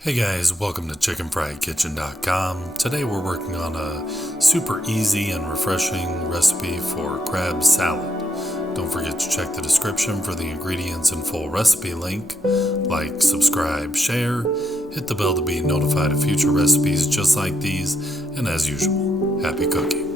Hey guys, welcome to chickenfrykitchen.com. Today we're working on a super easy and refreshing recipe for crab salad. Don't forget to check the description for the ingredients and full recipe link. Like, subscribe, share, hit the bell to be notified of future recipes just like these, and as usual, happy cooking.